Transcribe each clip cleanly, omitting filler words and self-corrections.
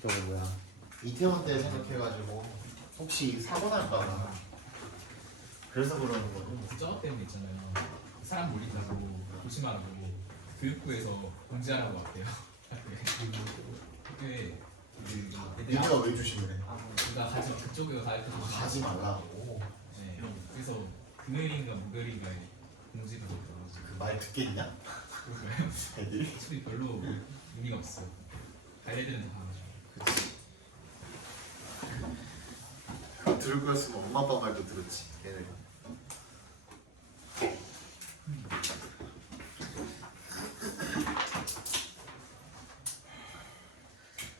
저거 뭐야 이태원 때 생각해가지고 혹시 사고 날까봐 그래서 그러는 거죠. 저것 때문에 있잖아요. 사람 몰린다고 조심하라고 교육부에서 공지하라고 왔대요. 학교에 얘네가 왜 조심을 해? 그러니까 가지 그쪽에 가지 말라고. 네. 그래서 금요일인가 목요일인가에 공지가 있더라고요. 그 말 듣겠냐? 그러니까요. 애들이? 소리 별로 의미가 없어요. 갈 애들은 다 가가지고. 그치. 들을 거였으면 엄마 아빠 말도 들었지. 얘네가.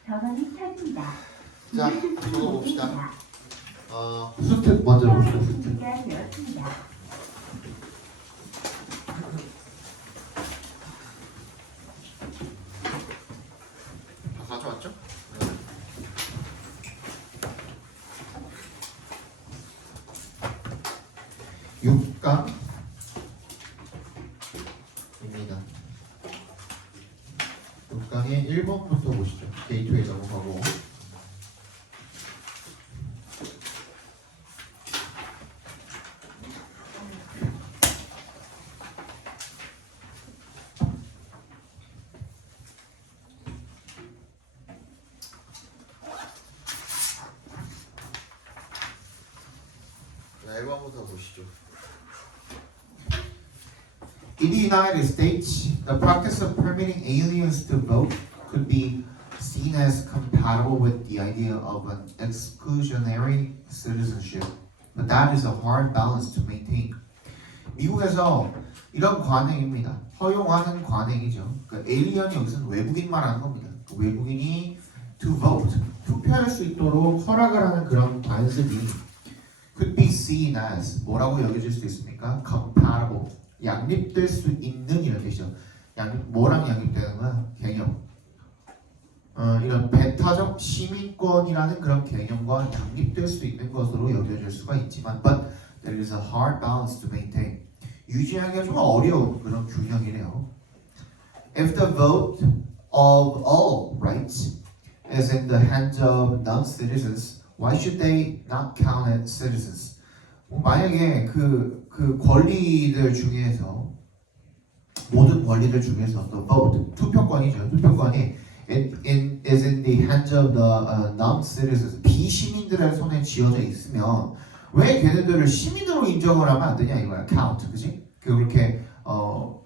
전원이 켜집니다. 자, 이거 봅시다. 수특 먼저 봅시다. 수특. 준비가 되었습니다. 다 가져왔죠? 네. 6강입니다. 6강의 1번부터 보시죠. 게이트웨이 넘어가고. 자, 1번부터 보시죠. In the United States, the practice of permitting aliens to vote could be seen as compatible with the idea of an exclusionary citizenship, but that is a hard balance to maintain. 미국에서 이런 관행입니다. 허용하는 관행이죠. 그러니까 에일리언이 여기서는 외국인 말하는 겁니다. 그 외국인이 to vote, 투표할 수 있도록 허락을 하는 그런 관습이 could be seen as 뭐라고 여겨질 수 있습니까? compatible, 양립될 수 있는 이런 뜻이죠. 뭐랑 양립되는 거야? 개념. 이런 배타적 시민권이라는 그런 개념과 양립될 수 있는 것으로 여겨질 수가 있지만 but there is a hard balance to maintain. 유지하기가 좀 어려운 그런 균형이래요. If the vote of all rights is in the hands of non-citizens, why should they not count as citizens? 만약에 그 권리들 중에서 모든 권리들 중에서 the vote 투표권이죠. 투표권이 is in the hands of the non-citizens 비시민들의 손에 쥐어져 있으면 왜 걔네들을 시민으로 인정을 하면 안 되냐 이거야. count, 그지? 그렇게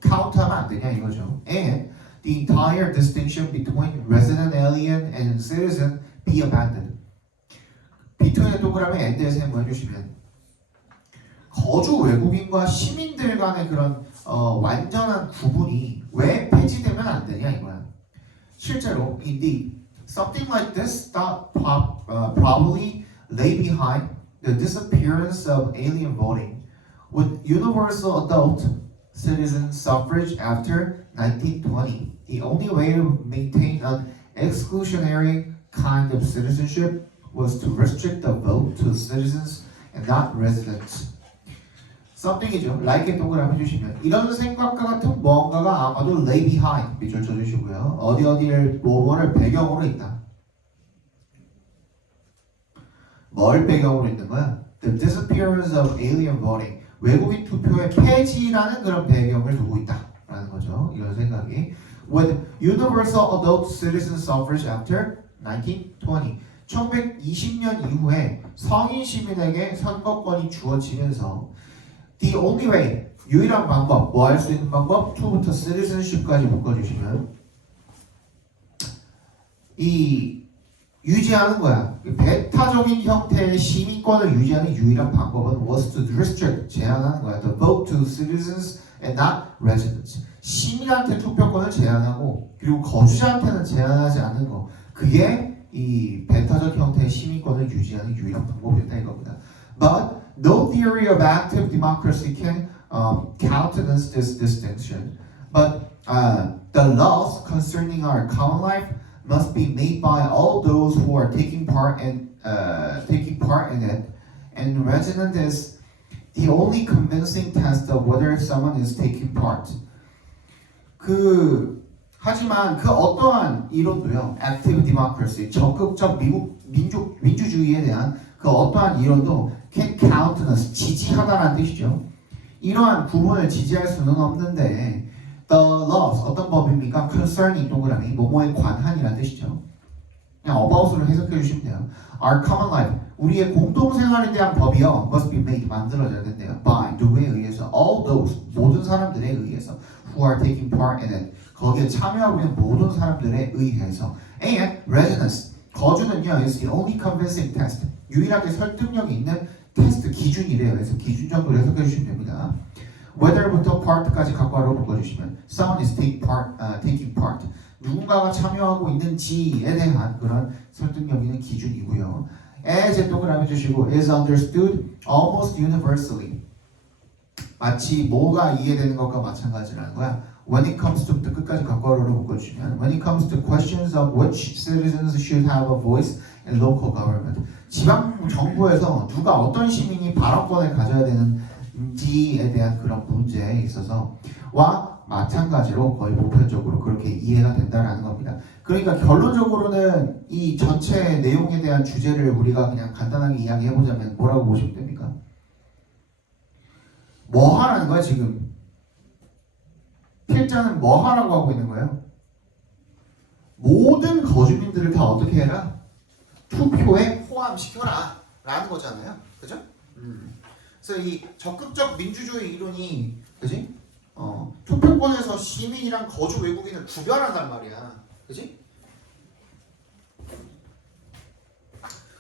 count하면 안 되냐 이거죠. And the entire distinction between resident alien and citizen be abandoned. between의 동그라미 and에서 한번 해주시면 거주 외국인과 시민들 간의 그런 완전한 구분이 왜 폐지되면 안 되냐 이거야. 실제로 indeed something like this thought probably lay behind the disappearance of alien voting with universal adult citizen suffrage after 1920. The only way to maintain an exclusionary kind of citizenship was to restrict the vote to citizens and not residents. something이죠. like에 동그라미 해주시면 이런 생각과 같은 뭔가가 아마도 lay behind 밑줄 쳐주시고요. 어디를 뭐뭐를 배경으로 있다. 뭘 배경으로 있는 거야? The disappearance of alien voting. 외국인 투표의 폐지라는 그런 배경을 두고 있다라는 거죠. 이런 생각이. With universal adult citizen suffrage after 1920. 1920년 이후에 성인 시민에게 선거권이 주어지면서 the only way, 유일한 방법, 뭐 할 수 있는 방법? to부터 citizenship까지 묶어주시면 이 유지하는 거야. 배타적인 형태의 시민권을 유지하는 유일한 방법은 was to restrict, 제한하는 거야. The vote to citizens and not residents. 시민한테 투표권을 제한하고 그리고 거주자한테는 제한하지 않는 거. 그게 이 배타적 형태의 시민권을 유지하는 유일한 방법이다 이겁니다. But no theory of active democracy can countenance this distinction. But the laws concerning our common life must be made by all those who are taking part in it. And resident is the only convincing test of whether someone is taking part. 하지만 그 어떠한 이론도요, active democracy, 적극적 민주주의에 대한 그 어떠한 이론도 can countenance, 지지하다라는 뜻이죠. 이러한 부분을 지지할 수는 없는데 the laws, 어떤 법입니까? concerning 동그라미, 뭐뭐에 관한이라는 뜻이죠. 그냥 about으로 해석해 주시면 돼요. Our common life, 우리의 공동생활에 대한 법이요, must be made, 만들어져야 된대요. By, 누구에 의해서? All those, 모든 사람들에 의해서. Who are taking part in it, 거기에 참여하고 있는 모든 사람들에 의해서. And residence, 거주는요, is the only convincing test, 유일하게 설득력이 있는 테스트 기준이래요. 그래서 기준 정도로 해석해 주시면 됩니다. whether부터 part까지 각과로 묶어주시면 someone is taking part, 누군가가 참여하고 있는지에 대한 그런 설득력 있는 기준이고요. as 동그라미 주시고 is understood almost universally, 마치 뭐가 이해되는 것과 마찬가지라는 거야. when it comes to 끝까지 각과로를 묶어주시면 when it comes to questions of which citizens should have a voice in local government, 지방 정부에서 누가 어떤 시민이 발언권을 가져야 되는지에 대한 그런 문제에 있어서 와 마찬가지로 거의 보편적으로 그렇게 이해가 된다라는 겁니다. 그러니까 결론적으로는 이 전체 내용에 대한 주제를 우리가 그냥 간단하게 이야기해보자면 뭐라고 보시면 됩니까? 뭐 하라는 거야 지금? 필자는 뭐 하라고 하고 있는 거예요? 모든 거주민들을 다 어떻게 해라? 투표에 포함시켜라 라는 거잖아요. 그죠? 그래서 이 적극적 민주주의 이론이 그지? 투표권에서 시민이랑 거주 외국인을 구별한단 말이야. 그지?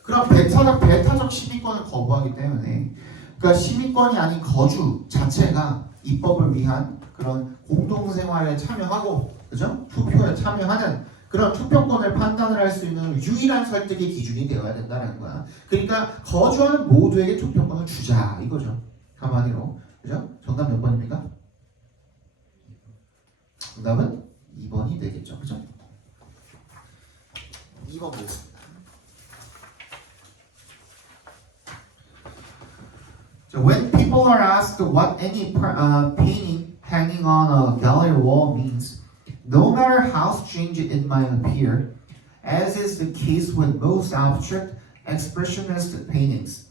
그럼 배타적 시민권을 거부하기 때문에, 그러니까 시민권이 아닌 거주 자체가 입법을 위한 그런 공동생활에 참여하고, 그죠? 투표에 참여하는 그런 투표권을 판단을 할 수 있는 유일한 설득의 기준이 되어야 된다는 거야. 그러니까 거주하는 모두에게 투표권을 주자 이거죠. 한마디로. 그죠? 정답 몇 번입니까? 정답은 2번이 되겠죠. 그죠? 2번 보겠습니다. So when people are asked what any painting hanging on a gallery wall means, no matter how strange it might appear, as is the case with most abstract expressionist paintings,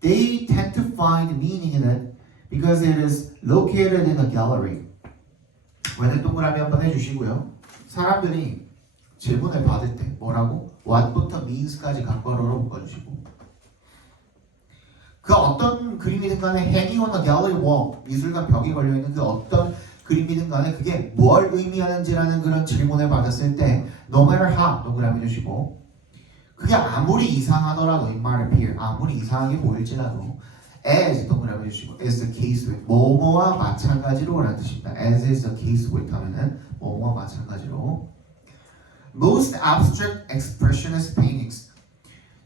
they tend to find meaning in it because it is located in a gallery. 왜는 동그라미 한번 해주시고요. 사람들이 질문을 받을 때 뭐라고? What부터 means까지 각괄호로 묶어주시고, 그 어떤 그림이든 간에 hanging on a gallery wall, 미술관 벽에 걸려있는 그 어떤 그림이든 간에 그게 뭘 의미하는지라는 그런 질문을 받았을 때 no matter how 동그라미 주시고, 그게 아무리 이상하더라도 in my appear, 아무리 이상하게 보일지라도 as 동그라미 주시고 is the case with, 뭐뭐와 마찬가지로 라는 뜻입니다. as is the case with 하면은 뭐뭐와 마찬가지로. most abstract expressionist paintings,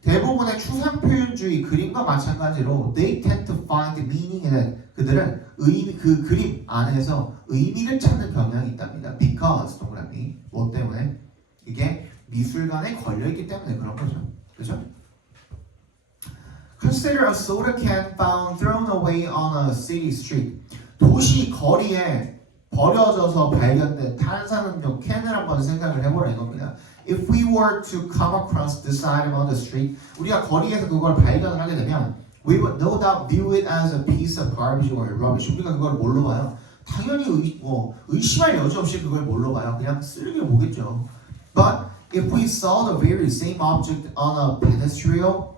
대부분의 추상 표현주의 그림과 마찬가지로 they tend to find meaning in it, 그들은 그 그림 안에서 의미를 찾는 경향이 있답니다. because 동그라미, 뭐 때문에? 이게 미술관에 걸려있기 때문에 그런 거죠. 그죠? Consider a soda can found thrown away on a city street. 도시 거리에 버려져서 발견된 탄산음료 캔을 한번 생각을 해보라 이겁니다. If we were to come across this item on the street, 우리가 거리에서 그걸 발견을 하게 되면 we would no doubt view it as a piece of garbage or rubbish. 우리가 그걸 뭘로 봐요? 당연히 의심할 여지 없이 그걸 뭘로 봐요? 그냥 쓰레기로 보겠죠. But if we saw the very same object on a pedestal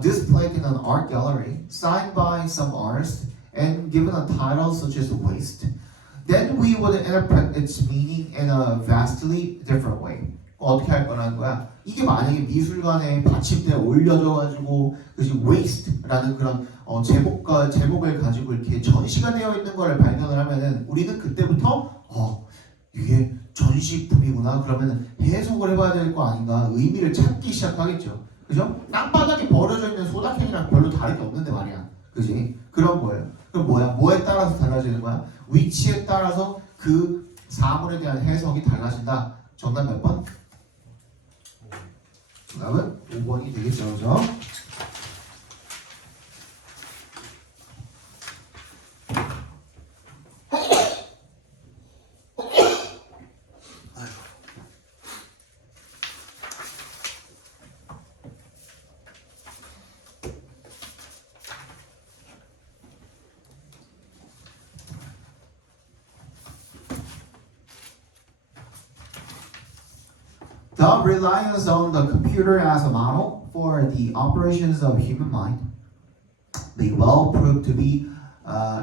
displayed in an art gallery, signed by some artist, and given a title such as waste, then we would interpret its meaning in a vastly different way. 어떻게 할 거라는 거야? 이게 만약에 미술관에 받침대에 올려져가지고 그지 waste라는 그런 제목을 가지고 이렇게 전시가 되어 있는 걸 발견을 하면은 우리는 그때부터 이게 전시품이구나 그러면은 해석을 해봐야 될 거 아닌가, 의미를 찾기 시작하겠죠. 그죠? 땅바닥에 버려져 있는 소다캔이랑 별로 다를 게 없는데 말이야. 그지? 그런 거예요. 그럼 뭐야? 뭐에 따라서 달라지는 거야? 위치에 따라서 그 사물에 대한 해석이 달라진다. 정답 몇 번? 정답은 5번이 되겠죠. 그죠? The reliance on the computer as a model for the operations of human mind may well prove to be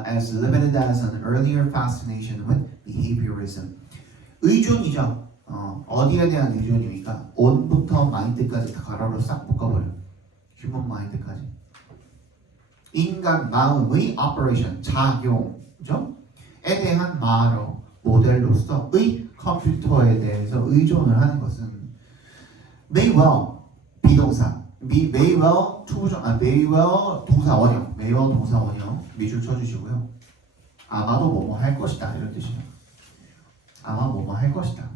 as limited as an earlier fascination with behaviorism. 의존이죠. 어디에 대한 의존입니까? on부터 mind까지 다 가로로 싹 묶어버려. human mind까지. 인간 마음의 operation, 작용, 그죠? 에 대한 말로 모델로서의 컴퓨터에 대해서 의존을 하는 것은 may well 비동사, may well 투부정, may well 동사 원형, may well 동사 원형 미줄 쳐주시고요. 아마도 뭐뭐 할 것이다 이런 뜻이에요. 아마 뭐뭐 할 것이다.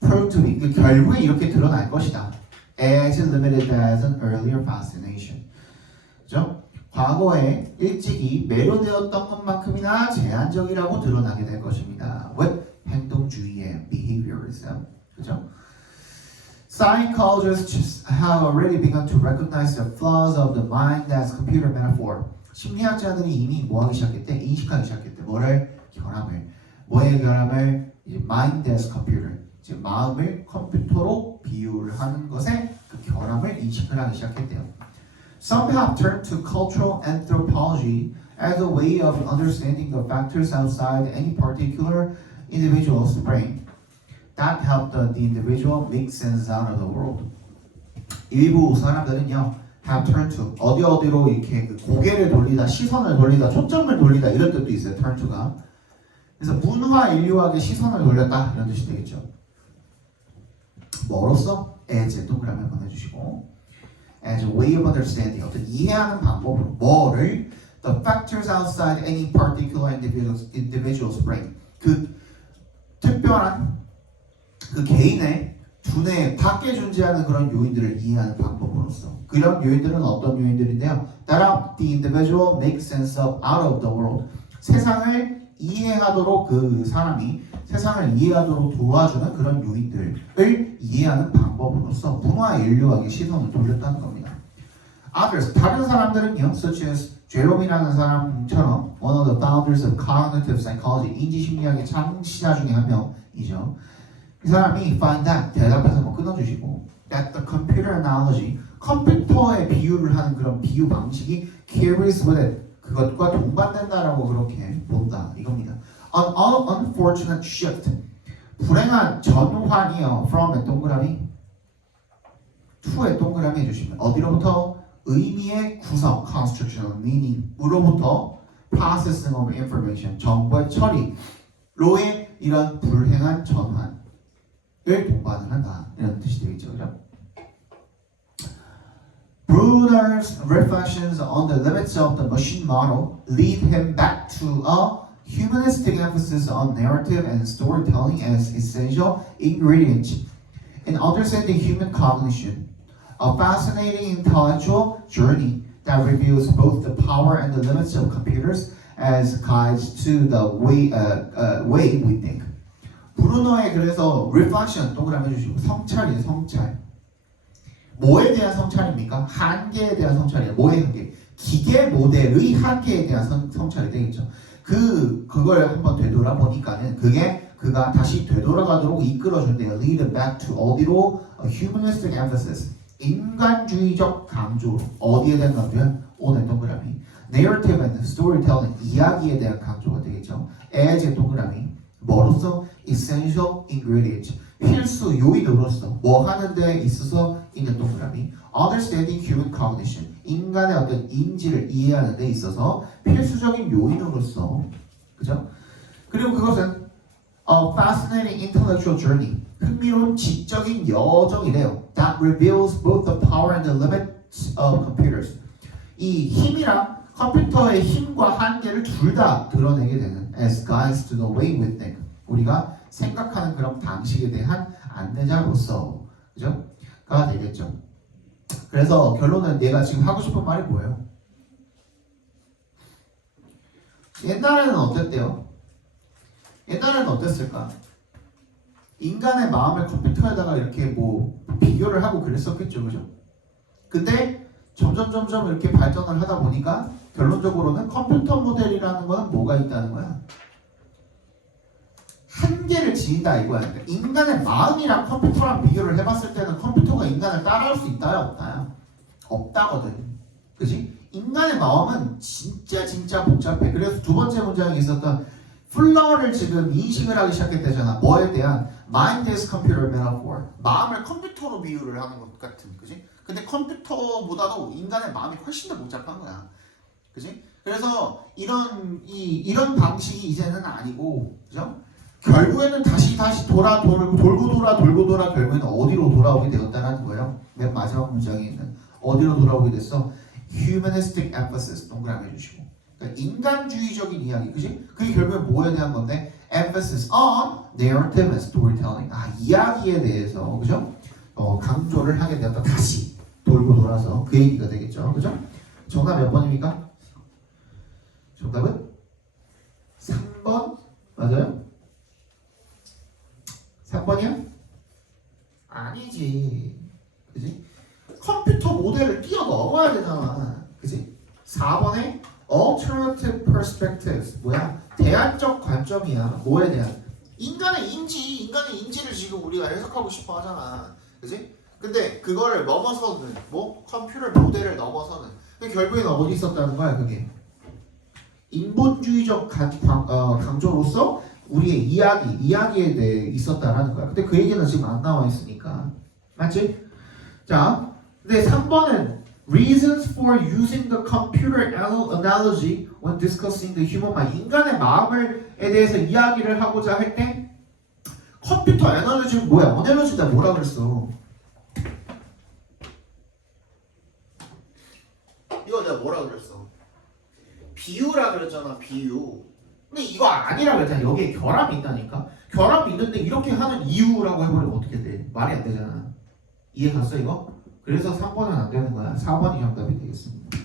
prove to be 결국에 이렇게 드러날 것이다. as limited as an earlier fascination. 그죠? 과거에 일찍이 매료되었던 것만큼이나 제한적이라고 드러나게 될 것입니다. with 행동주의의 behaviorism. 그죠? Psychologists have already begun to recognize the flaws of the mind as computer metaphor. 심리학자들이 이미 뭐하기 시작했대? 인식하기 시작했대. 뭐를? 결함을. 뭐의 결함을? 이제 mind as computer. 이제 마음을 컴퓨터로 비유를 하는 것에 그 결함을 인식을 하기 시작했대요. Some have turned to cultural anthropology as a way of understanding the factors outside any particular individual's brain that help the individual make sense out of the world. 일부 사람들은요, have turned to 어디로 이렇게 그 고개를 돌리다, 시선을 돌리다, 초점을 돌리다 이런 뜻도 있어요. turn to가. 그래서 문화 인류학의 시선을 돌렸다 이런 뜻이 되겠죠. 뭐로써? as 동그라미 보내주시고 as a way of understanding 어떤 이해하는 방법으로 뭐를 the factors outside any particular individual's brain 그 특별한 그 개인의 두뇌 밖에 존재하는 그런 요인들을 이해하는 방법으로서 그런 요인들은 어떤 요인들인데요? That help the individual make sense of out of the world 세상을 이해하도록 그 사람이 세상을 이해하도록 도와주는 그런 요인들을 이해하는 방법으로서 문화 인류학의 시선을 돌렸다는 겁니다. Others, 다른 사람들은요, such as 제롬이라는 사람처럼 one of the founders of cognitive psychology, 인지심리학의 창시자 중에 한 명이죠. 이 사람이 find that, 대답해서 한번 끊어주시고 that the computer analogy, 컴퓨터에 비유를 하는 그런 비유 방식이 carries with it, 그것과 동반된다라고 그렇게 본다 이겁니다. An unfortunate shift, 불행한 전환이요. From의 동그라미, to의 동그라미 해주시면 어디로부터? 의미의 구성, constructional meaning으로부터 processing of information, 정보의 처리로의 이런 불행한 전환을 동반을 한다 이런 뜻이 되겠죠, 그죠? Bruner's reflections on the limits of the machine model lead him back to a humanistic emphasis on narrative and storytelling as essential ingredients in understanding human cognition, a fascinating intellectual journey that reveals both the power and the limits of computers as guides to the way we think. 브루너의 그래서 reflection 동그라미 해주시고 성찰이에요, 성찰. 뭐에 대한 성찰입니까? 한계에 대한 성찰이에요. 뭐의 한계? 기계 모델의 한계에 대한 성찰이 되겠죠. 그걸 한번 되돌아보니까는 그가 다시 되돌아가도록 이끌어준대요. Lead back to 어디로? A humanistic emphasis. 인간주의적 강조. 어디에 대한 강조야? 오늘 동그라미. Narrative and storytelling. 이야기에 대한 강조가 되겠죠. As 동그라미. 뭐로서? Essential ingredient. 필수 요인으로서 뭐 하는 데 있어서 있는 동그라미. Understanding human cognition. 인간의 어떤 인지를 이해하는 데 있어서 필수적인 요인으로서, 그죠? 그리고 그것은 a fascinating intellectual journey. 흥미로운 지적인 여정이래요. That reveals both the power and the limits of computers. 이 힘이랑 컴퓨터의 힘과 한계를 둘 다 드러내게 되는 as guides to the way we think. 우리가 생각하는 그런 방식에 대한 안내자로서, 그죠? 가 되겠죠. 그래서 결론은 얘가 지금 하고 싶은 말이 뭐예요? 옛날에는 어땠대요? 옛날에는 어땠을까? 인간의 마음을 컴퓨터에다가 이렇게 뭐 비교를 하고 그랬었겠죠, 그죠? 근데 점점 이렇게 발전을 하다 보니까 결론적으로는 컴퓨터 모델이라는 거는 뭐가 있다는 거야? 한계를 지닌다 이거야. 그러니까 인간의 마음이랑 컴퓨터랑 비교를 해봤을 때는 컴퓨터가 인간을 따라할 수 있다야 없다야? 없다거든. 그지? 인간의 마음은 진짜 복잡해. 그래서 두 번째 문장에 있었던 플러를 지금 인식을 하기 시작했대잖아. 뭐에 대한? Mind is computer metaphor. 마음을 컴퓨터로 비유를 하는 것 같은, 그지? 근데 컴퓨터보다도 인간의 마음이 훨씬 더 복잡한 거야. 그지? 그래서 이런 방식이 이제는 아니고, 그죠? 결국에는 다시 돌고 돌아 결국에는 어디로 돌아오게 되었다는 거예요. 맨 마지막 문장에 있는 어디로 돌아오게 됐어? Humanistic emphasis 동그라미 해주시고. 그러니까 인간주의적인 이야기, 그지? 그게 결국엔 뭐에 대한 건데? Emphasis on narrative and storytelling. 이야기에 대해서, 그죠? 강조를 하게 되었다. 다시 돌고 돌아서 그 얘기가 되겠죠, 그죠? 정답 몇 번입니까? 정답은 3번 맞아요? 3번이야? 아니지, 그지? 컴퓨터 모델을 뛰어넘어야 되잖아, 그지? 4번에 alternative perspectives 뭐야? 대안적 관점이야. 뭐에 대한? 인간의 인지를 지금 우리가 해석하고 싶어 하잖아, 그지? 근데 그거를 넘어서는 뭐? 컴퓨터 모델을 넘어서는 결국에는 어디 있었다는 거야, 그게? 인본주의적 강조로서 우리의 이야기에 대해 있었다라는 거야. 근데 그 얘기는 지금 안 나와 있으니까. 맞지? 자, 근데 3번은 reasons for using the computer analogy when discussing the human mind. 인간의 마음에 대해서 이야기를 하고자 할 때 컴퓨터 애널로지는 뭐야? 어널로지다 뭐라 그랬어? 이거 내가 뭐라 그랬어? 비유라 그랬잖아, 비유. 근데 이거 아니라 그랬잖아. 여기에 결함이 있다니까. 결함이 있는데 이렇게 하는 이유라고 해버리면 어떻게 돼? 말이 안 되잖아. 이해 갔어 이거? 그래서 3번은 안 되는 거야. 4번이 정답이 되겠습니다.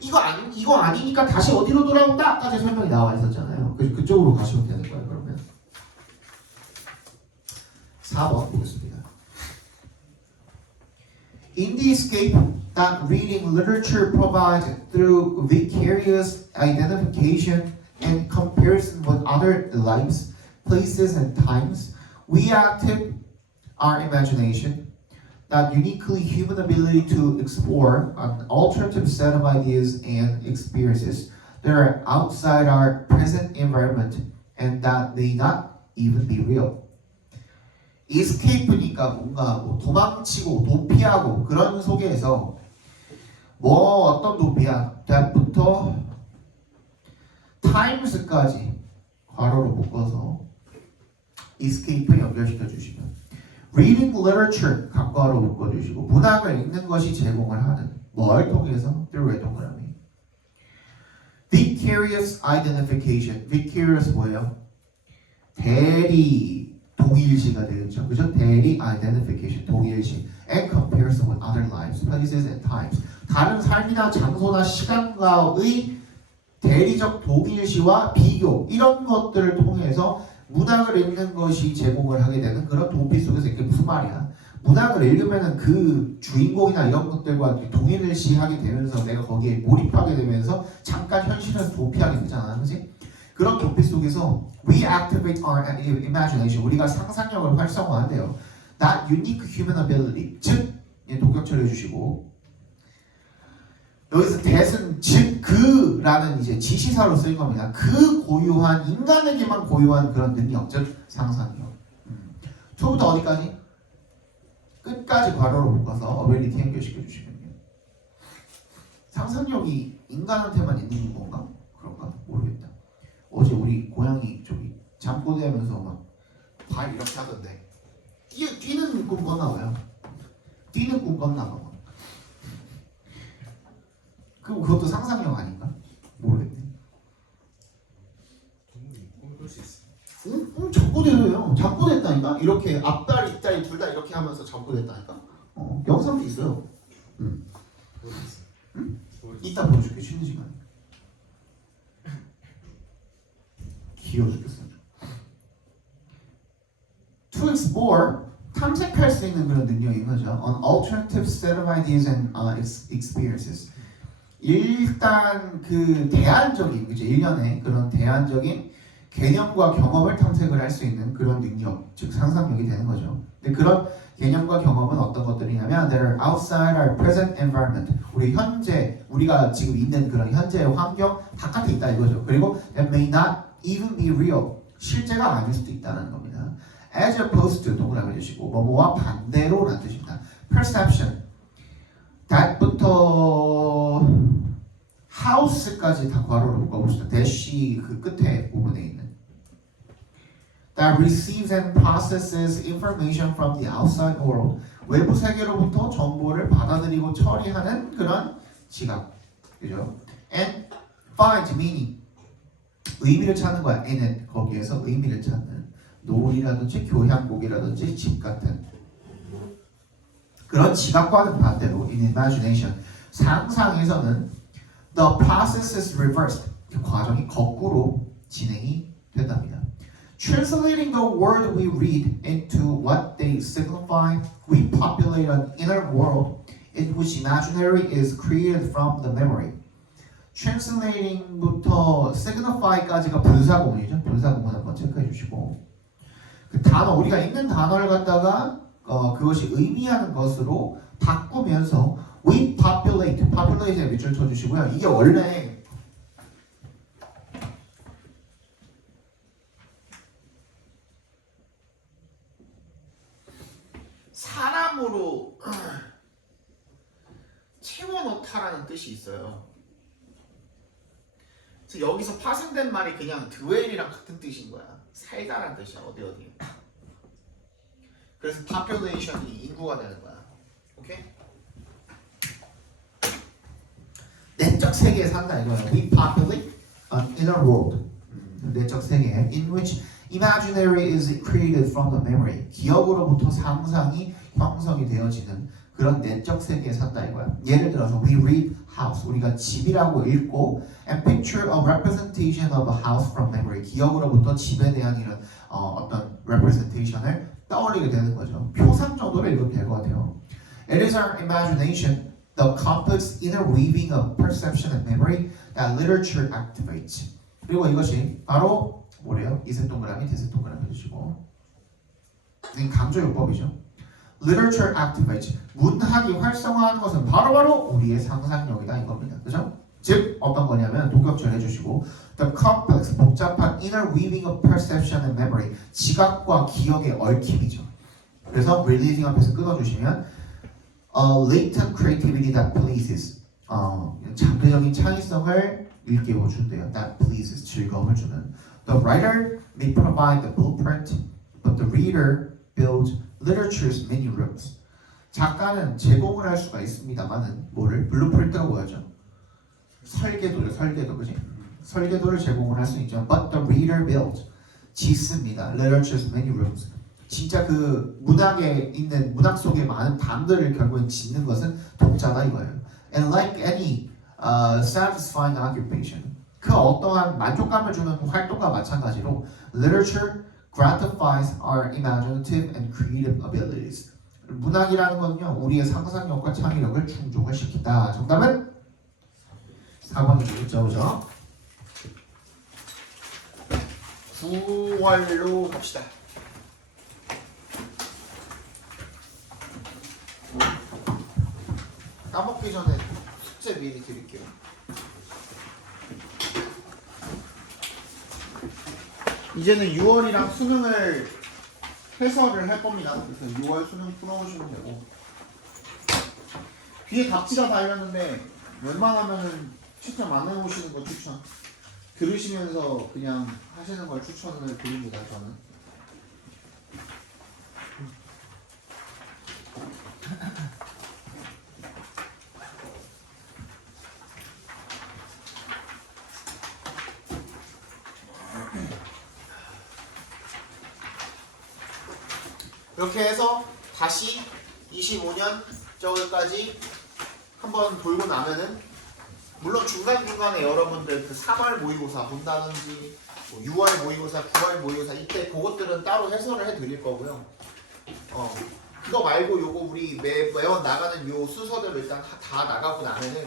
이거 아니니까 다시 어디로 돌아온다? 까지 설명이 나와 있었잖아요. 그쪽으로 가시면 되는 거야. 그러면 4번 보겠습니다. In the escape that reading literature provides through vicarious identification and comparison with other lives, places, and times, we active our imagination, that uniquely human ability to explore an alternative set of ideas and experiences that are outside our present environment and that may not even be real. escape니까 뭔가 뭐 도망치고 도피하고 그런 속에서 뭐 어떤 도피야? that부터 times까지 괄호로 묶어서 escape 연결시켜 주시면 reading literature 괄호 묶어주시고 문학을 읽는 것이 제공을 하는 뭘 통해서? through 동그라미 vicarious identification vicarious 뭐예요? 대리 동일시가 되겠죠. 그죠? 대리 identification 동일시 and comparison with other lives, places and times 다른 삶이나 장소나 시간과의 대리적 동일시와 비교 이런 것들을 통해서 문학을 읽는 것이 제공을 하게 되는 그런 도피 속에서 이게 무슨 말이야? 문학을 읽으면은 그 주인공이나 이런 것들과 동일시하게 되면서 내가 거기에 몰입하게 되면서 잠깐 현실에서 도피하게 되잖아, 그렇지? 그런 도피 속에서 we activate our imagination 우리가 상상력을 활성화한대요. That unique human ability 즉 독격 처리해주시고 여기서 that은 즉 그라는 이제 지시사로 쓰인 겁니다. 그 고유한 인간에게만 고유한 그런 능력 즉 상상력. 2부터 어디까지? 끝까지 괄호로 묶어서 ability 연결시켜 주시면요. 상상력이 인간한테만 있는 건가? 그런가? 모르겠다. 어제 우리 고양이 저기 잠꼬대 하면서 막 발 이렇게 하던데 뛰는 꿈 꿨나 봐요. 뛰는 꿈 꿨나 봐. 그것도 상상력 아닌가? 모르겠네. 동물이 꿈을 꿀 수 있어. 응? 잠꼬대예요. 잠꼬대했다니까? 이렇게 앞다리, 뒷다리 둘 다 이렇게 하면서 잠꼬대했다니까? 영상도 있어요. 모르겠어. 응? 이따 보여줄게, 쉬는 시간에. 귀여워 죽겠어. To explore, 탐색할 수 있는 그런 능력인 거죠. An alternative set of ideas and experiences. 일단 그 대안적인, 그죠? 일련의 그런 대안적인 개념과 경험을 탐색을 할 수 있는 그런 능력, 즉 상상력이 되는 거죠. 근데 그런 개념과 경험은 어떤 것들이냐면 that are outside our present environment. 우리 현재 우리가 지금 있는 그런 현재의 환경 바깥에 있다 이거죠. 그리고 that may not even be real. 실제가 아닐 수도 있다는 겁니다. as opposed to 동그라미 주시고 뭐뭐와 반대로라는 뜻입니다. perception. that부터 house까지 다 괄호로 묶어봅시다. 대시 그 끝에 부분에 있는 that receives and processes information from the outside world. 외부 세계로부터 정보를 받아들이고 처리하는 그런 지각, 그죠? And finds meaning. 의미를 찾는 거야. in it. 거기에서 의미를 찾는 노을이라든지 교향곡이라든지 집 같은 그런 지각과는 반대로 in imagination. 상상에서는 the process is reversed. 그 과정이 거꾸로 진행이 된답니다. Translating the word we read into what they signify, we populate an inner world in which imaginary is created from the memory. Translating부터 signify까지가 분사구문이죠. 분사구문 한번 체크해 주시고 그 단어 우리가 있는 단어를 갖다가 그것이 의미하는 것으로 바꾸면서 we populate, populate에 밑줄 쳐주시고요. 이게 원래 사람으로 채워넣다라는 뜻이 있어요. 그래서 여기서 파생된 말이 그냥 dwell이랑 같은 뜻인 거야. 살다라는 뜻이야. 어디. 그래서 population이 인구가 되는 거야. 오케이? 내적 세계에 산다 이거야. We populate an inner world. 내적 세계 in which imaginary is created from the memory. 기억으로부터 상상이 형성이 되어지는 그런 내적 세계에 산다 이거야. 예를 들어서 we read house. 우리가 집이라고 읽고 and picture a representation of a house from memory. 기억으로부터 집에 대한 이런 어떤 representation을 떠올리게 되는 거죠. 표상 정도로 읽으면 될 것 같아요. It is our imagination, the complex inner weaving of perception and memory that literature activates. 그리고 이것이 바로 뭐래요? 이색 동그라미, 대색 동그라미 해주시고 이 강조요법이죠. Literature activates. 문학이 활성화하는 것은 바로바로 우리의 상상력이다 이겁니다. 그죠? 즉 어떤 거냐면 동격절 해주시고 the complex 복잡한 inner weaving of perception and memory 지각과 기억의 얽힘이죠. 그래서 releasing 앞에서 끊어주시면 latent creativity that pleases 잠재적인 창의성을 일깨워 준대요. That pleases 즐거움을 주는 the writer may provide the blueprint but the reader builds literature's many rooms. 작가는 제공을 할 수가 있습니다만은 뭐를 블루프린트가 뭐였죠? 설계도 그지? 설계도를 제공을 할 수 있죠. But the reader builds 짓습니다. Literature's many rooms. 진짜 그 문학에 있는 문학 속의 많은 방들을 결국엔 짓는 것은 독자다 이거예요. And like any satisfying occupation, 그 어떠한 만족감을 주는 활동과 마찬가지로 literature gratifies our imaginative and creative abilities. 문학이라는 건요 우리의 상상력과 창의력을 충족을 시킨다. 정답은 4번이죠. 그죠? 9월로 갑시다. 까먹기 전에 숙제 미리 드릴게요. 이제는 6월이랑 수능을 해설을 할 겁니다. 그래서 6월 수능 풀어오시면 되고 뒤에 답지가 달렸는데 웬만하면은 추천 안 해오시는 거 추천. 들으시면서 그냥 하시는 걸 추천을 드립니다. 저는. 이렇게 해서 다시 25년 저기까지 한번 돌고 나면은 물론 중간중간에 여러분들 그 3월 모의고사 본다든지 뭐 6월 모의고사, 9월 모의고사 이때 그것들은 따로 해설을 해드릴 거고요. 그거 말고 요거 우리 매번 나가는 요 순서대로 일단 다 나가고 나면은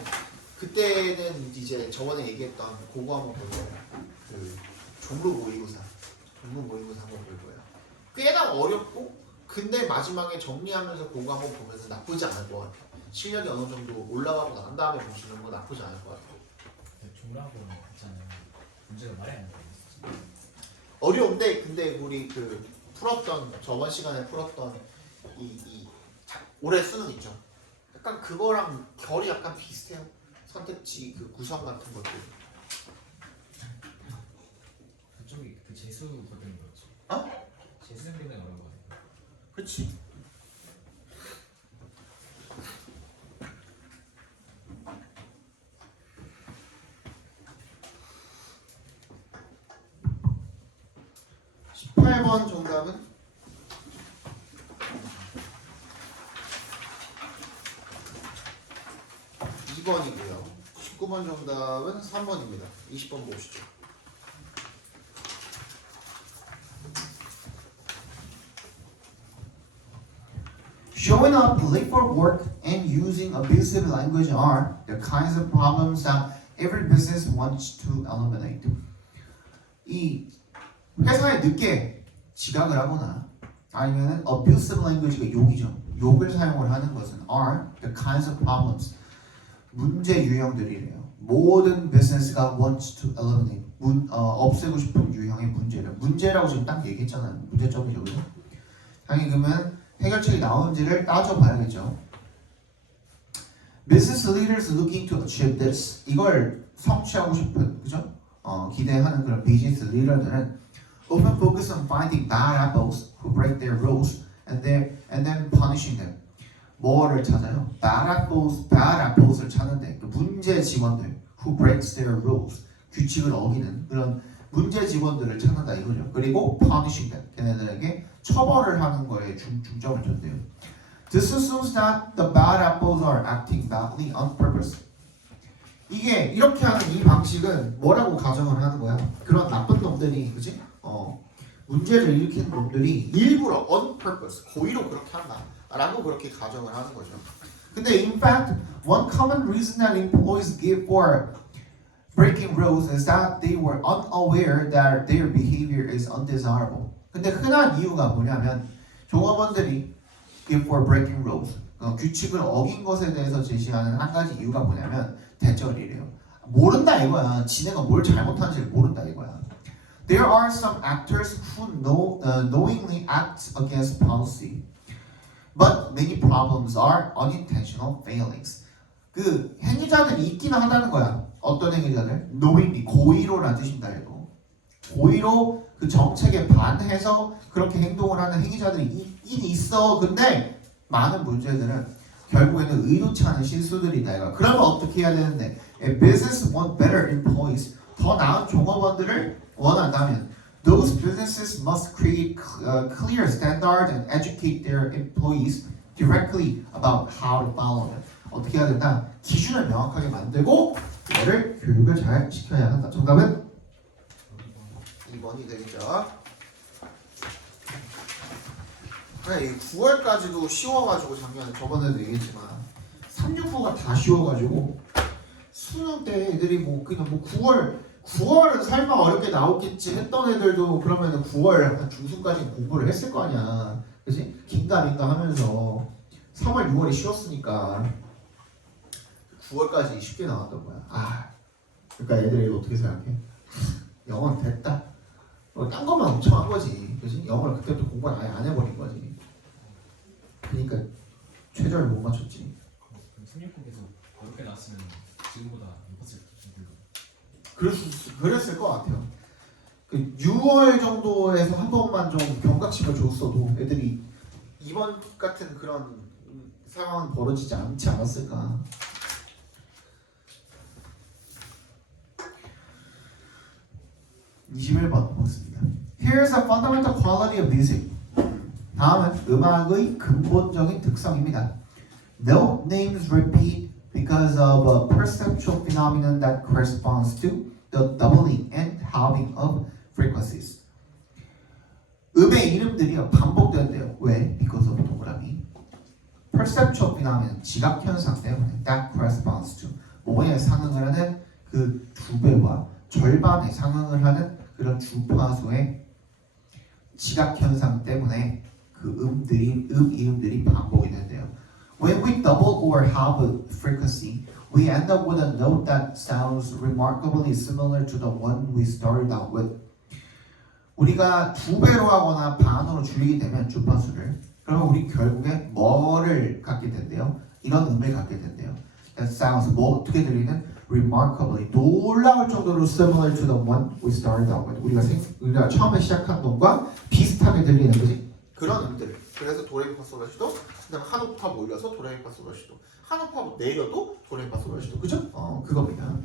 그때는 이제 저번에 얘기했던 그거 한번 보세요. 그 종로 모의고사 한번 볼 거예요. 꽤나 어렵고 근데 마지막에 정리하면서 그거 한번 보면서 나쁘지 않을 것 같아요. 실력이 어느 정도 올라가고 난 다음에 보시는 거 나쁘지 않을 것 같아요. 종합은 있잖아요. 문제가 말이 안 돼. 어려운데 근데 우리 그 풀었던 저번 시간에 풀었던 올해 수능 있죠. 약간 그거랑 결이 약간 비슷해요. 선택지 그 구성 같은 것들. 그쪽이 그 재수 그것 때문에 그렇지. 어? 재수 때문에 어려운 거 아니야? 그렇지. (18번) 정답은 2번이고요. 19번 정답은 3번입니다. 20번 보시죠. Showing up late for work and using abusive language are the kinds of problems that every business wants to eliminate. 이 회사에 늦게 지각을 하거나 아니면 abusive language가 욕이죠. 욕을 사용을 하는 것은 are the kinds of problems. 문제 유형들이래요. 모든 비즈니스가 wants to eliminate. 없애고 싶은 유형의 문제를. 문제라고 지금 딱 얘기했잖아요. 문제점이죠. 그죠? 당연히 그러면 해결책이 나오는지를 따져봐야겠죠. Business leaders looking to achieve this. 이걸 성취하고 싶은, 그죠? 기대하는 그런 비즈니스 리더들은 often focus on finding bad apples who break their rules and then punishing them. 뭐를 찾아요? bad apples를 찾는데 그 문제 직원들 who breaks their rules. 규칙을 어기는 그런 문제 직원들을 찾는다 이거죠. 그리고 punishing them. 걔네들에게 처벌을 하는 거에 중점을 뒀대요. This assumes that the bad apples are acting badly on purpose. 이게 이렇게 하는 이 방식은 뭐라고 가정을 하는 거야? 그런 나쁜 놈들이, 그지? 문제를 일으키는 놈들이 일부러 on purpose, 고의로 그렇게 한다라고 그렇게 가정을 하는 거죠. 근데 in fact, one common reason that employees give for breaking rules is that they were unaware that their behavior is undesirable. 근데 흔한 이유가 뭐냐면 종업원들이 give for breaking rules, 규칙을 어긴 것에 대해서 제시하는 한 가지 이유가 뭐냐면 대절이래요. 모른다 이거야. 지네가 뭘 잘못하는지 모른다 이거야. There are some actors who knowingly act against policy, but many problems are unintentional failings. 그 행위자들이 있기는 하다는 거야. 어떤 행위자들? knowingly, 고의로라는 뜻입니다. 이거. 고의로 그 정책에 반해서 그렇게 행동을 하는 행위자들이 있긴 있어. 근데 많은 문제들은 결국에는 의도치 않은 실수들이다. 이거. 그러면 어떻게 해야 되는데? A business want better employees. 더 나은 종업원들을 원한다면 those businesses must create clear standards and educate their employees directly about how to follow them. 어떻게 해야 된다? 기준을 명확하게 만들고 이거를 교육을 잘 시켜야 한다. 정답은 2번이 되겠죠. 그래, 9월까지도 쉬워가지고 작년에 저번에도 얘기했지만 369가 다 쉬워가지고 수능 때 애들이 뭐 그냥 뭐 9월은 설마 어렵게 나오겠지 했던 애들도 그러면은 9월 한 중순까지 공부를 했을 거 아니야. 그치? 긴가민가 하면서 3월 6월이 쉬웠으니까 9월까지 쉽게 나왔던 거야. 그러니까 애들이 어떻게 생각해? 영어는 됐다. 딴 것만 엄청 한 거지. 그치? 영어를 그때부터 공부를 아예 안 해버린 거지. 그러니까 최저를 못 맞췄지. 그럼 16국에서 어렵게 나왔으면 지금보다 높았을 텐데. 그랬을 것 같아요. 그 6월 정도에서 한 번만 좀 경각심을 줬어도 애들이 이번 같은 그런 상황은 벌어지지 않지 않았을까. (21번) 보겠습니다. Here's a fundamental quality of music. 다음은 음악의 근본적인 특성입니다. No names repeat because of a perceptual phenomenon that corresponds to the doubling and halving of frequencies. 음의 이름들이 반복된대요. 왜? Because of 동그라미. Perceptual phenomenon, 지각 현상 때문에 that corresponds to 뭐에 상응을 하는 그 2배와 절반에 상응을 하는 그런 주파수의 지각 현상 때문에 그 이름들이 반복이 된대요. When we double or halve a frequency, we end up with a note that sounds remarkably similar to the one we started out with. 우리가 2배로 하거나 반으로 줄이게 되면 주파수를 그러면 우리 결국에 뭐를 갖게 된대요? 이런 음을 갖게 된대요. That sounds 뭐 어떻게 들리는? Remarkably 놀라울 정도로 similar to the one we started out with. 우리가 처음에 시작한 놈과 비슷하게 들리는 거지. 그런 음들. 그래서 도레미파솔라시도 그다음에 한 옥타브 올려서 도레미파솔라시도 한 옥타브 내려도 도레미파솔라시도 그죠? 그겁니다.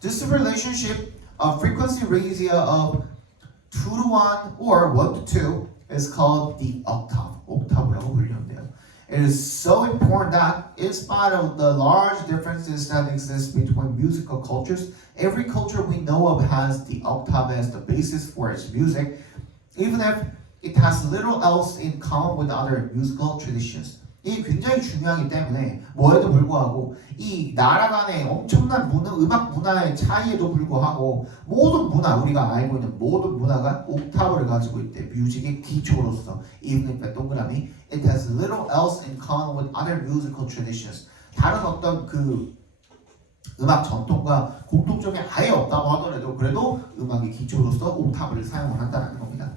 This relationship of frequency ratio of 2 to 1 or 1 to 2 is called the octave. 옥타브라고 불리면 돼요. It is so important that in spite of the large differences that exist between musical cultures, every culture we know of has the octave as the basis for its music, even if it has little else in common with other musical traditions. 이게 굉장히 중요하기 때문에 뭐에도 불구하고 이 나라 간의 엄청난 음악 문화의 차이에도 불구하고 모든 문화, 우리가 알고 있는 모든 문화가 옥타브를 가지고 있대. 뮤직의 기초로서. Even if 동그라미 it has little else in common with other musical traditions. 다른 어떤 그 음악 전통과 공통점이 아예 없다고 하더라도 그래도 음악의 기초로서 옥타브를 사용을 한다는 겁니다.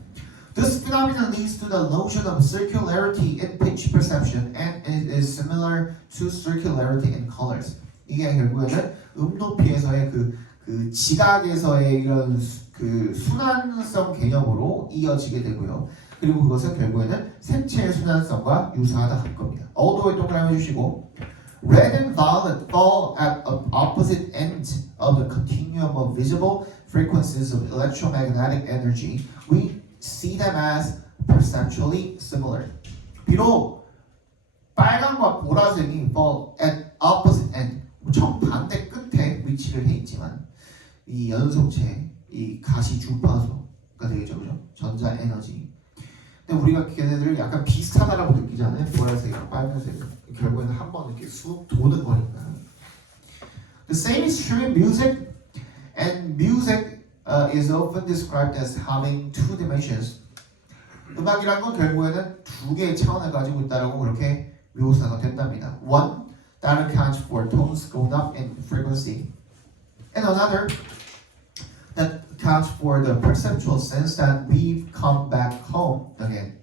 This phenomenon leads to the notion of circularity in pitch perception and it is similar to circularity in colors. 이게 결국에는 높이에서의 그 지각에서의 이런 그 순환성 개념으로 이어지게 되고요. 그리고 그것은 결국에는 색채의 순환성과 유사하다 할 겁니다. 어두워의 동그라미 해주시고 Red and violet fall at opposite ends of the continuum of visible frequencies of electromagnetic energy. We see them as perceptually similar. 비록 빨간과 보라색이 fall at opposite end, 정반대 끝에 위치를 해 있지만 이 연속체, 이 가시 주파수가 되겠죠, 그죠? 전자 에너지. 근데 우리가 걔네들을 약간 비슷하다라고 느끼잖아요. 보라색이랑 빨간색은 결국에는 한 번 이렇게 쑥 도는 거니까. The same is true in music, and music is often described as having two dimensions. 음악이란 건 결국에는 두 개의 차원을 가지고 있다라고 그렇게 묘사가 된답니다. One that accounts for tones going up in frequency, and another that accounts for the perceptual sense that we've come back home again.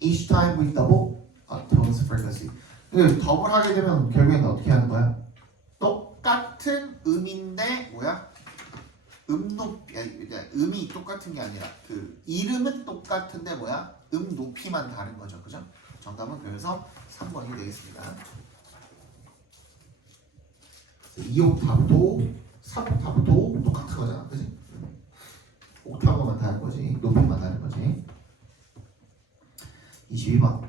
Each time we double a tone's frequency. 더블 하게 되면 결국에는 어떻게 하는 거야? 똑같은 음인데 뭐야? 음이 똑같은 게 아니라 그 이름은 똑같은데 뭐야? 높이만 다른 거죠, 그죠? 정답은 그래서 3번이 되겠습니다. 2옥타브도 3옥타브도 똑같은 거잖아, 그지? 옥타브만 다른 거지, 높이만 다른 거지. 22번.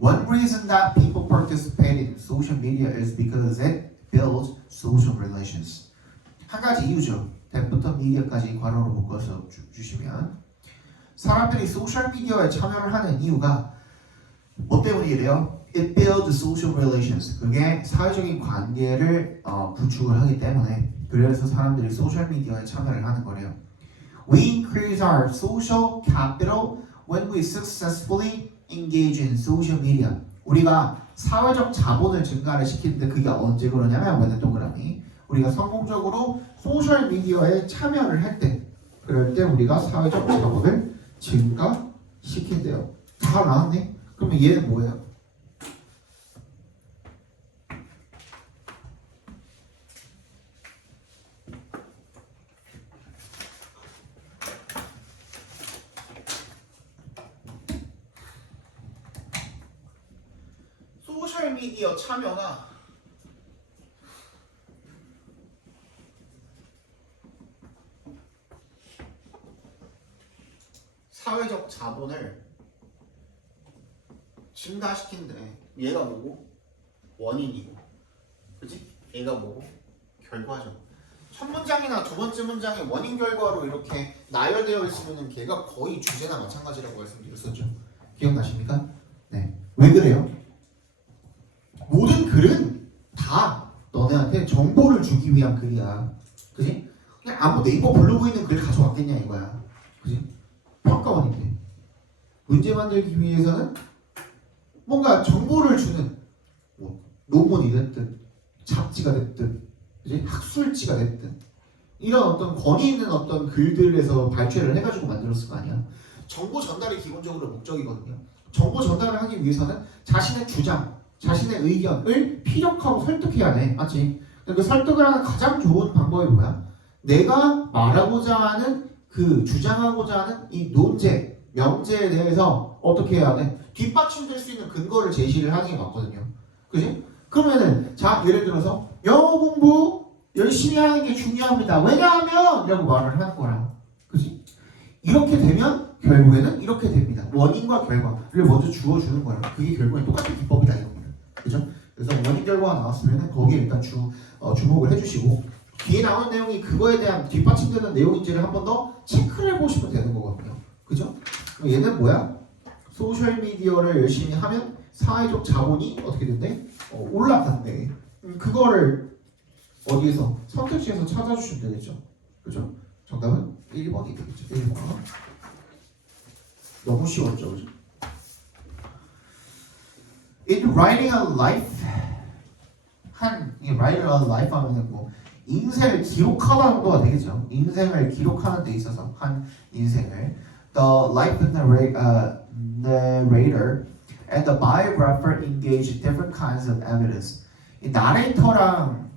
One reason that people participate in social media is because it builds social relations. 한 가지 이유죠. 대부터 미디어까지 괄호로 묶어서 주시면 사람들이 소셜 미디어에 참여를 하는 이유가 뭐 때문이래요? It builds social relations. 그게 사회적인 관계를 구축을 하기 때문에 그래서 사람들이 소셜 미디어에 참여를 하는 거래요. We increase our social capital when we successfully engage in social media. 우리가 사회적 자본을 증가를 시키는데 그게 언제 그러냐면 뭐냐 동그라미. 우리가 성공적으로 소셜 미디어에 참여를 할 때, 그럴 때 우리가 사회적 자본을 증가시킨대요. 다 나왔네? 그러면 얘는 뭐예요? 소셜 미디어 참여나 사회적 자본을 증가시킨데 얘가 뭐고? 원인이고, 그치? 얘가 뭐고? 결과죠. 첫 문장이나 두 번째 문장에 원인 결과로 이렇게 나열되어 있으면 걔가 거의 주제나 마찬가지라고 말씀드렸었죠. 기억나십니까? 네. 왜 그래요? 모든 글은 다 너네한테 정보를 주기 위한 글이야. 그치? 그냥 아무 네이버 블로그에 있는 글 가져왔겠냐 이거야. 그지? 평가원인데. 문제 만들기 위해서는 뭔가 정보를 주는 뭐 논문이 됐든 잡지가 됐든 그지? 학술지가 됐든 이런 어떤 권위 있는 어떤 글들에서 발췌를 해가지고 만들었을 거 아니야. 정보 전달이 기본적으로 목적이거든요. 정보 전달을 하기 위해서는 자신의 주장, 자신의 의견을 피력하고 설득해야 돼. 맞지? 그 설득을 하는 가장 좋은 방법이 뭐야? 내가 말하고자 하는 그 주장하고자 하는 이 논제, 명제에 대해서 어떻게 해야 돼? 뒷받침될 수 있는 근거를 제시를 하는 게 맞거든요. 그지? 그러면은 자 예를 들어서 영어 공부 열심히 하는 게 중요합니다. 왜냐하면 이라고 말을 하는 거라. 그지? 이렇게 되면 결국에는 이렇게 됩니다. 원인과 결과를 먼저 주어주는 거예요. 그게 결국엔 똑같은 기법이다 이겁니다. 그죠? 그래서 원인 결과가 나왔으면 거기에 일단 주목을 해주시고 뒤에 나온 내용이 그거에 대한 뒷받침되는 내용인지를 한 번 더 체크를 해보시면 되는 거거든요. 그죠? 그럼 얘는 뭐야? 소셜미디어를 열심히 하면 사회적 자본이 어떻게 된대? 올라간대. 그거를 어디에서? 선택지에서 찾아주시면 되겠죠. 그죠? 정답은 1번이 되겠죠. 1번. 너무 쉬웠죠. 그죠? In writing a life writing a life 하면은 뭐 인생을 기록하다 정도가 되겠죠. 인생을 기록하는 데 있어서 한 인생을 The life narrator and the biographer engage in different kinds of evidence. 이 나레이터랑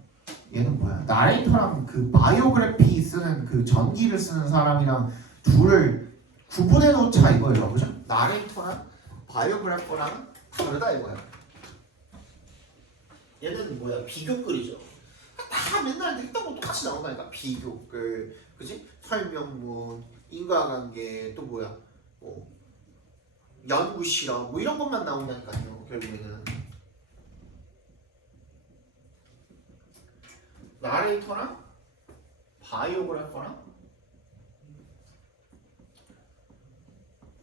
얘는 뭐야? 나레이터랑 그 바이오그래피 쓰는 그 전기를 쓰는 사람이랑 둘을 구분해 놓자 이거예요. 그죠? 나레이터랑 바이오그래퍼랑 다르다 이거야. 얘는 뭐야? 비교글이죠. 다 맨날 했던 거 똑같이 나온다니까. 비교글, 그지? 설명문, 인과관계, 또 뭐야? 연구 실험, 뭐 이런 것만 나온다니까요. 결국에는 나레이터랑 바이오그래퍼랑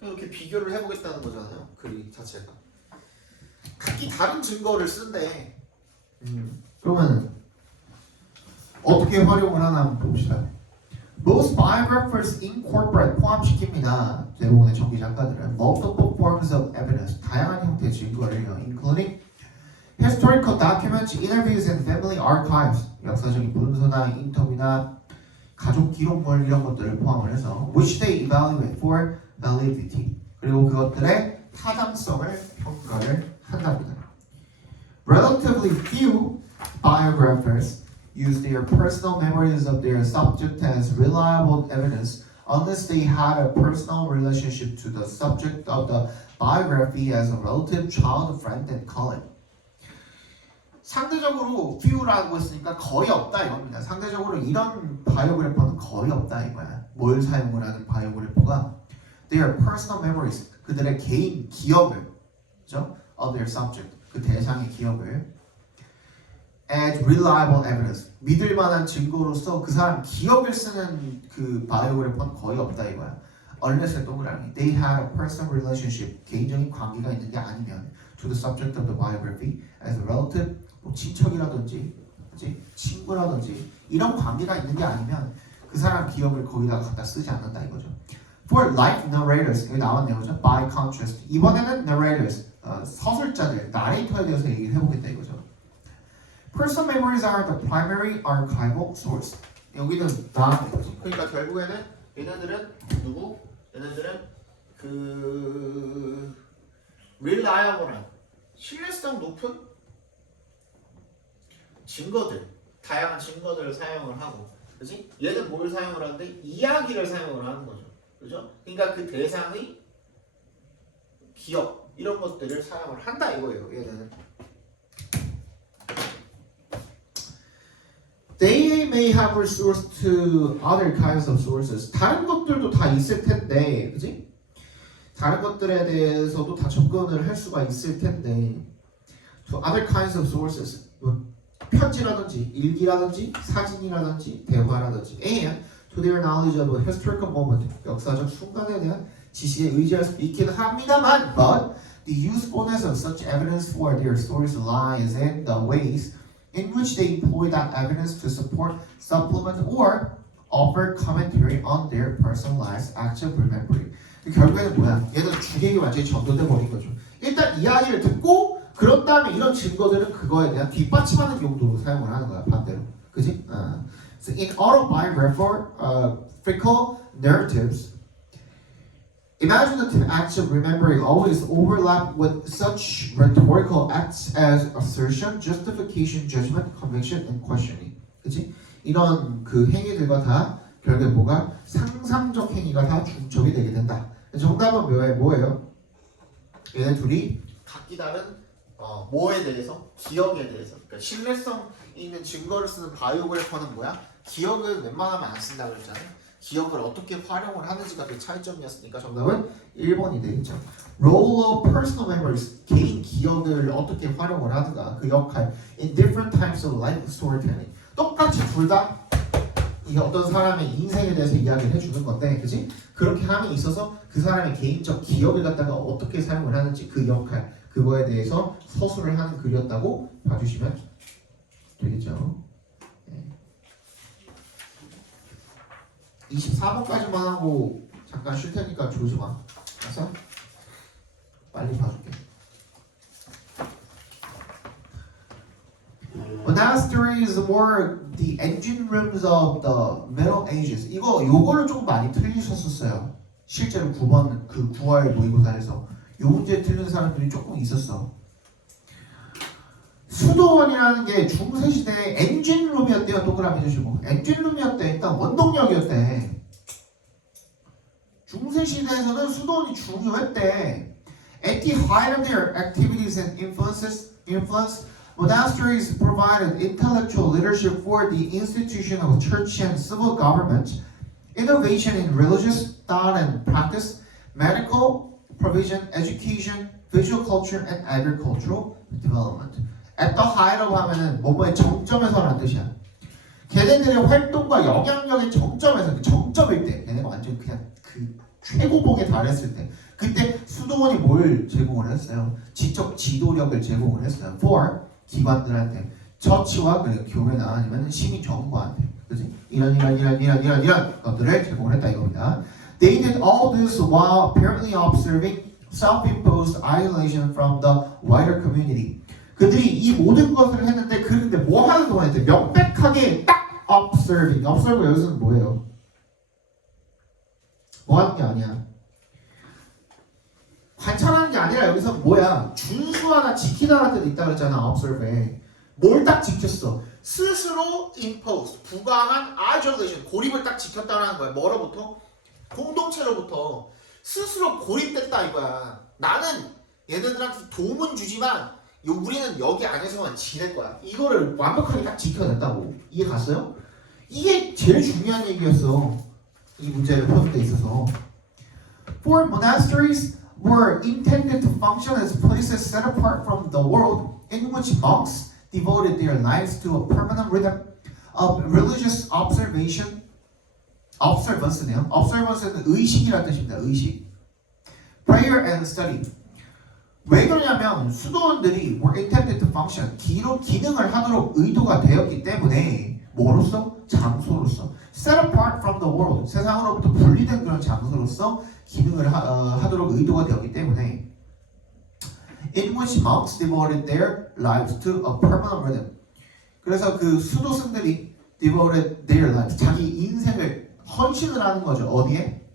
이렇게 비교를 해보겠다는 거잖아요. 글 자체가 각기 다른 증거를 쓴대. 그러면 어떻게 활용을 하나 한번 봅시다. Most biographers incorporate 포함시킵니다. 대부분의 전기 작가들은 multiple forms of evidence 다양한 형태의 증거를요, including historical documents, interviews, and family archives 역사적인 문서나 인터뷰나 가족 기록물 이런 것들을 포함을 해서 which they evaluate for validity 그리고 그것들의 타당성을 평가를 한답니다. Relatively few biographers use their personal memories of their subject as reliable evidence unless they had a personal relationship to the subject of the biography as a relative, child, friend, and colleague. 상대적으로 few라고 했으니까 거의 없다 이겁니다. 상대적으로 이런 바이오그래퍼는 거의 없다 이거야. 뭘 사용을 하는 바이오그래퍼가 their personal memories 그들의 개인 기억을 그죠? of their subject 그 대상의 기억을 as reliable evidence 믿을 만한 증거로서 그 사람 기억을 쓰는 그 바이오그래퍼는 거의 없다 이거야. unless 동그라미 they had a personal relationship 개인적인 관계가 있는 게 아니면 to the subject of the biography as a relative 뭐 친척이라든지 그치? 친구라든지 이런 관계가 있는 게 아니면 그 사람 기억을 거기다가 갖다 쓰지 않는다 이거죠. For life narrators 여기 나왔네요. 그죠? By contrast 이번에는 narrators 서술자들 나레이터에 대해서 얘기를 해보겠다 이거죠. Personal memories are the primary archival source. 여기는 나 그러니까 결국에는 얘네들은 누구? 얘네들은 그 reliable한 신뢰성 높은 증거들, 다양한 증거들을 사용을 하고, 그렇지? 얘는 뭘 사용을 하는데 이야기를 사용을 하는 거죠, 그렇죠? 그러니까 그 대상의 기억 이런 것들을 사용을 한다 이거예요. 얘는. They may have resource to other kinds of sources. 다른 것들도 다 있을 텐데, 그렇지? 다른 것들에 대해서도 다 접근을 할 수가 있을 텐데, to other kinds of sources. 편지라든지 일기라든지 사진이라든지 대화라든지 and to their knowledge of a historical moment 역사적 순간에 대한 지시에 의지할 수 있긴 합니다만 but the usefulness of such evidence for their stories lies in the ways in which they employ that evidence to support, supplement, or offer commentary on their personal lives, active remembering. 결국에는 뭐야? 얘는 주객이 완전히 전도돼 버린 거죠. 일단 이야기를 듣고 그런 다음에 이런 증거들은 그거에 대한 뒷받침하는 용도로 사용을 하는 거야 반대로, 그지? So in autobiographical narratives, imaginative acts of remembering always overlap with such rhetorical acts as assertion, justification, judgment, conviction, and questioning. 그치? 이런 그 행위들과 다 결국에 뭐가 상상적 행위가 다 중첩이 되게 된다. 정답은 뭐예요? 얘네 둘이 각기 다른 뭐에 대해서? 기억에 대해서. 그러니까 신뢰성 있는 증거를 쓰는 바이오그래퍼는 뭐야? 기억을 웬만하면 안 쓴다고 그랬잖아요. 기억을 어떻게 활용을 하는지가 그 차이점이었으니까 정답은 1번이 되겠죠. Role of personal memories, 개인 기억을 어떻게 활용을 하는가 그 역할. In different types of life storytelling. 똑같이 둘 다 이게 어떤 사람의 인생에 대해서 이야기를 해주는 건데, 그지? 그렇게 함에 있어서 그 사람의 개인적 기억을 갖다가 어떻게 사용을 하는지 그 역할, 그거에 대해서 서술을 하는 글이었다고 봐주시면 되겠죠. 24번까지만 하고 잠깐 쉴 테니까 조지 마. 알았어? 빨리 봐줄게. Monasteries were the engine rooms of the Middle Ages. 요거를 좀 많이 틀리셨었어요. 실제로 9번 그 9월 모의고사에서 요 문제 틀린 사람들이 조금 있었어. 수도원이라는 게 중세시대의 엔진룸이었대요. 동그라미 주시고 엔진룸이었대. 일단 원동력이었대. 중세시대에서는 수도원이 중요했대. At the height of their activities and influence, monasteries provided intellectual leadership for the institution of church and civil government, innovation in religious thought and practice, medical provision, education, visual culture, and agricultural development. At the height of 하면은 뭐뭐의 정점에서라는 뜻이야. 걔네들의 활동과 영향력의 정점에서 그 정점일 때, 걔네가 완전 그냥 그 최고봉에 달했을 때, 그때 수도원이 뭘 제공을 했어요? 지적 지도력을 제공을 했어요. For 기관들한테, 처치와 그 교회나 아니면 시민 정부한테, 그지? 이런 것들을 제공을 했다 이겁니다. They did all this while apparently observing self-imposed isolation from the wider community. 그들이 이 모든 것을 했는데 그런데 뭐 하는 동안 했대? 명백하게 딱 observing. observe 여기서는 뭐예요? 뭐 하는 게 아니야. 관찰하는 게 아니라 여기서 뭐야? 준수하나 지키다라는 뜻도 있다 그랬잖아. observe에. 뭘 딱 지켰어? 스스로 impose, 부강한 isolation, 고립을 딱 지켰다라는 거야. 뭐로부터? 공동체로부터. 스스로 고립됐다 이거야. 나는 얘네들한테 도움은 주지만 우리는 여기 안에서만 지낼 거야. 이거를 완벽하게 딱 지켜냈다고. 이해 갔어요? 이게 제일 중요한 얘기였어. 이 문제를 푸는 데 있어서. For monasteries were intended to function as places set apart from the world in which monks devoted their lives to a permanent rhythm of religious observation. observance네요. observance는 의식이라는 뜻입니다. 의식. prayer and study. 왜 그러냐면 수도원들이 were intended to function, 기능을 하도록 의도가 되었기 때문에 뭐로서? 장소로서 set apart from the world, 세상으로부터 분리된 그런 장소로서 기능을 하도록 의도가 되었기 때문에 in which monks devoted their lives to a permanent rhythm. 그래서 그 수도승들이 devoted their lives, 자기 인생을 헌신을 하는 거죠. 어디에?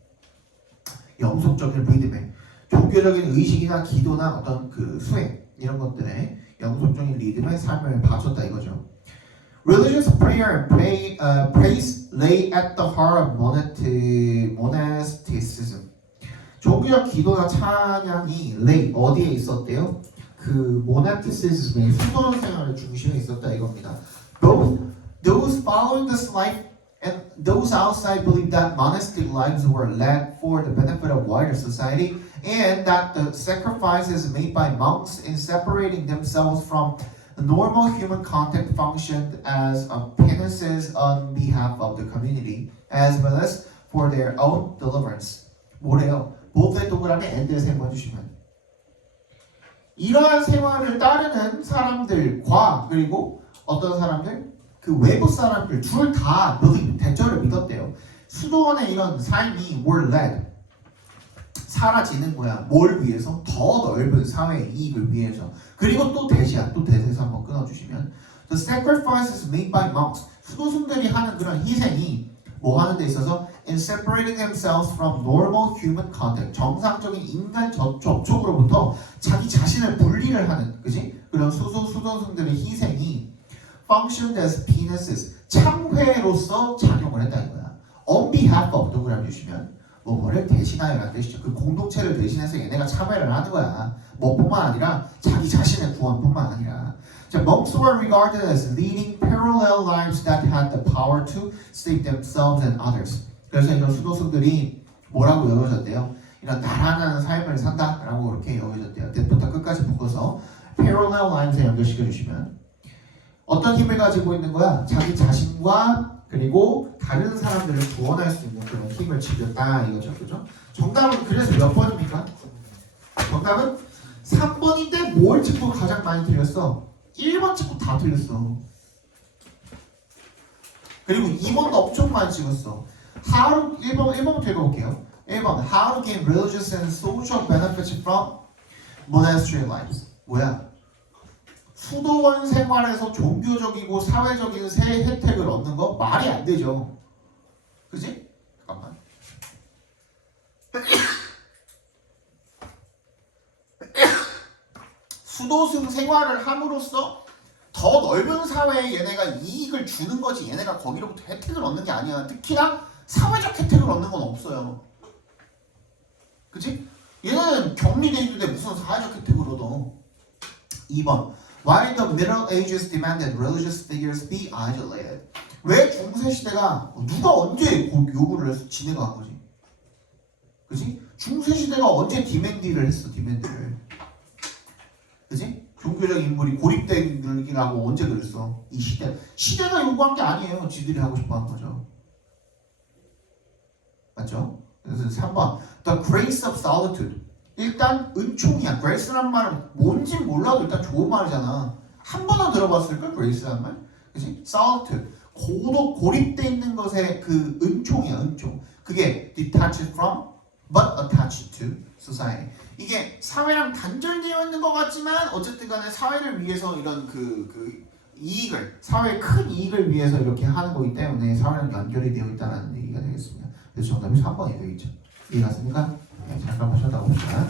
영속적인 리듬에. 종교적인 의식이나 기도나 어떤 그 수행 이런 것들에 영속적인 리듬의 삶을 바쳤다 이거죠. Religious prayer and praise lay at the heart of monasticism. 종교적 기도나 찬양이 lay 어디에 있었대요? 그 monasticism의 수도원 생활의 중심에 있었다 이겁니다. Both those following this life and those outside believed that monastic lives were led for the benefit of wider society, and that the sacrifices made by monks in separating themselves from the normal human contact functioned as penances on behalf of the community, as well as for their own deliverance. 뭐래요? 보트의 동그라미 엔드에 세워주시면 이러한 생활을 따르는 사람들과 그리고 어떤 사람들? 그 외부 사람들 둘 다 대절을 믿었대요. 수도원의 이런 삶이 were led 사라지는 거야. 뭘 위해서? 더 넓은 사회의 이익을 위해서. 그리고 또 대시야. 또 대세에서 한번 끊어주시면 The sacrifices made by monks 수도승들이 하는 그런 희생이 뭐 하는 데 있어서 in separating themselves from normal human contact 정상적인 인간 접촉으로부터 자기 자신을 분리를 하는 그지? 그런 수도승들의 희생이 functioned as penances 참회로서 작용을 했다 이거야. On behalf of 동그라미 주시면 뭐를 대신하여라는 뜻이죠. 그 공동체를 대신해서 얘네가 참회를 하는 거야. 뭐뿐만 아니라 자기 자신의 구원뿐만 아니라. 자, monks were regarded as leading parallel lives that had the power to save themselves and others. 그래서 이런 수도승들이 뭐라고 여겨졌대요? 이런 나란한 삶을 산다라고 이렇게 여겨졌대요. 대부터 끝까지 묶어서 parallel lines에 연결시켜 주시면 어떤 힘을 가지고 있는 거야? 자기 자신과 그리고 다른 사람들을 구원할 수 있는 그런 힘을 지녔다 이거죠, 그죠? 정답은 그래서 몇 번입니까? 정답은 3번인데 뭘 찍고 가장 많이 틀렸어? 1번 찍고 다 틀렸어. 그리고 2번도 엄청 많이 찍었어. How 1번부터 읽어볼게요. 1번 How to gain religious and social benefits from monastery lives. 뭐야? 수도원 생활에서 종교적이고 사회적인 새 혜택을 얻는 거 말이 안 되죠. 그지? 잠깐만. 수도승 생활을 함으로써 더 넓은 사회에 얘네가 이익을 주는 거지 얘네가 거기로부터 혜택을 얻는 게 아니야. 특히나 사회적 혜택을 얻는 건 없어요. 그치? 얘네는 격리돼 있는데 무슨 사회적 혜택을 얻어. 2번 Why the Middle Ages demanded religious figures be isolated? 왜 중세시대가 누가 언제 요구를 해서 지네가 한 거지? 그치? 중세시대가 언제 디맨디를 했어 디맨디를 그치? 종교적 인물이 고립되기라고 언제 그랬어? 이 시대가 요구한 게 아니에요. 지들이 하고 싶어 한 거죠. 맞죠? 그래서 3번 The grace of solitude 일단 은총이야. grace란 말은 뭔지 몰라도 일단 좋은 말이잖아. 한 번은 들어봤을까? grace란 말? 그치? solitude 고립돼 있는 것의 그 은총이야. 은총 그게 detached from but attached to society 이게 사회랑 단절되어 있는 것 같지만 어쨌든 간에 사회를 위해서 이런 그 이익을 사회의 큰 이익을 위해서 이렇게 하는 거기 때문에 사회랑 연결이 되어 있다는 얘기가 되겠습니다. 그래서 정답이 3번이 되겠죠. 이해갔습니까? 네, 잠깐 보셨다고 봅시다.